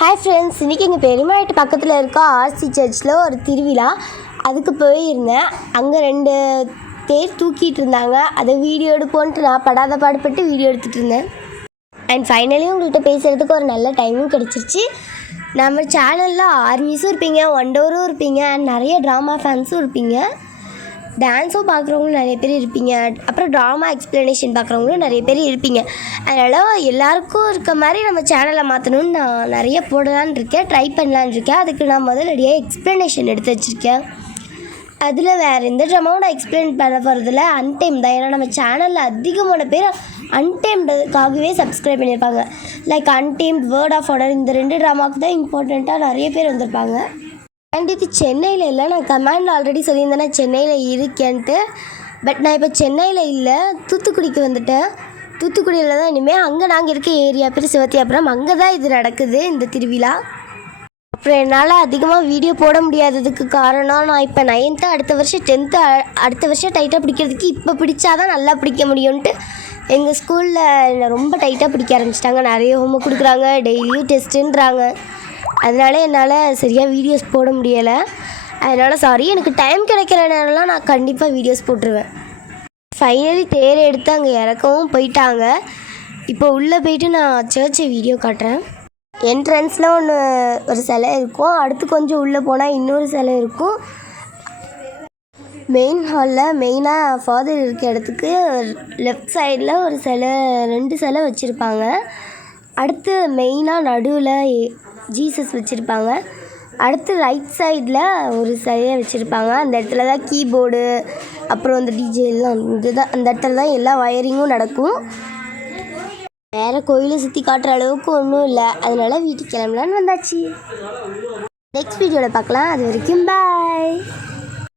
Hi friends, இன்றைக்கி எங்கள் பெருமாட்டு பக்கத்தில் இருக்க ஆர்சி சர்ச்சில் ஒரு திருவிழா. அதுக்கு போயிருந்தேன். அங்கே 2 தேர் தூக்கிட்டு இருந்தாங்க. அதை வீடியோ எடுப்போன்ட்டு நான் படாத பாடுபட்டு வீடியோ எடுத்துகிட்டு இருந்தேன். அண்ட் ஃபைனலி உங்கள்கிட்ட பேசுகிறதுக்கு ஒரு நல்ல டைமும் கிடச்சிருச்சு. நம்ம சேனலில் ஆர்மிஸும் இருப்பீங்க, ஒண்டோரும் இருப்பீங்க, அண்ட் நிறைய ட்ராமா ஃபேன்ஸும் இருப்பீங்க. டான்ஸும் பார்க்குறவங்களும் நிறைய பேர் இருப்பீங்க. அப்புறம் ட்ராமா எக்ஸ்ப்ளனேஷன் பார்க்குறவங்களும் நிறைய பேர் இருப்பீங்க. அதனால் எல்லாருக்கும் இருக்க மாதிரி நம்ம சேனலை மாற்றணும்னு நான் நிறைய போடலான்னு இருக்கேன், ட்ரை பண்ணலான்னு இருக்கேன். அதுக்கு நான் முதல்லடியாக எக்ஸ்ப்ளனேஷன் எடுத்து வச்சுருக்கேன். அதில் வேறு எந்த ட்ராமாவும் நான் எக்ஸ்பிளைன் பண்ண போகிறதில்ல, அன்டைம் தான். ஏன்னா நம்ம சேனலில் அதிகமான பேர் அன்டைம்டுக்காகவே சப்ஸ்கிரைப் பண்ணியிருப்பாங்க. லைக் அன்டைம், வேர்ட் ஆஃப் ஆர்டர், இந்த 2 ட்ராமாவுக்கு தான் இம்பார்ட்டண்ட்டாக நிறைய பேர் வந்திருப்பாங்க. அண்ட் இது சென்னையில் இல்லை, நான் கமெண்டில் ஆல்ரெடி சொல்லியிருந்தேன் நான் சென்னையில் இருக்கேன்ட்டு. பட் நான் இப்போ சென்னையில் இல்லை, தூத்துக்குடிக்கு வந்துட்டேன். தூத்துக்குடியில் தான் இனிமேல். அங்கே நாங்கள் இருக்க ஏரியா பேர் சிவத்தியாபுரம். அங்கே தான் இது நடக்குது, இந்த திருவிழா. அப்புறம் என்னால் அதிகமாக வீடியோ போட முடியாததுக்கு காரணம், நான் இப்போ 9th, அடுத்த வருஷம் 10th, அடுத்த வருஷம் டைட்டாக பிடிக்கிறதுக்கு இப்போ பிடிச்சாதான் நல்லா பிடிக்க முடியும்ன்ட்டு எங்கள் ஸ்கூலில் என்னை ரொம்ப டைட்டாக பிடிக்க ஆரம்பிச்சிட்டாங்க. நிறைய ஹோம்ஒர்க் கொடுக்குறாங்க, டெய்லியும் டெஸ்ட்டுன்றாங்க. அதனால என்னால் சரியாக வீடியோஸ் போட முடியலை. அதனால் சாரி. எனக்கு டைம் கிடைக்கிற நேரம்லாம் நான் கண்டிப்பாக வீடியோஸ் போட்டுருவேன். ஃபைனலி தேர் எடுத்து அங்கே இறக்கவும் போயிட்டாங்க. இப்போ உள்ளே போயிட்டு நான் சர்ச்சை வீடியோ காட்டுறேன். என்ட்ரன்ஸில் ஒரு சிலை இருக்கும். அடுத்து கொஞ்சம் உள்ளே போனால் இன்னொரு சிலை இருக்கும். மெயின் ஹாலில் மெயினாக ஃபாதர் இருக்க இடத்துக்கு லெஃப்ட் சைடில் ஒரு சிலை, 2 சிலை வச்சுருப்பாங்க. அடுத்து மெயினாக நடுவில் ஜீசஸ் வச்சுருப்பாங்க. அடுத்து ரைட் சைடில் ஒரு சிலையை வச்சுருப்பாங்க. அந்த இடத்துல தான் கீபோர்டு, அப்புறம் அந்த டிஜே எல்லாம் இதுதான். அந்த இடத்துல தான் எல்லா வயரிங்கும் நடக்கும். வேறு கோயிலை சுற்றி காட்டுற அளவுக்கு ஒன்றும் இல்லை. அதனால் வீட்டுக்கு கிளம்பலான்னு வந்தாச்சு. நெக்ஸ்ட் வீடியோவில் பார்க்கலாம். அது வரைக்கும் பாய்.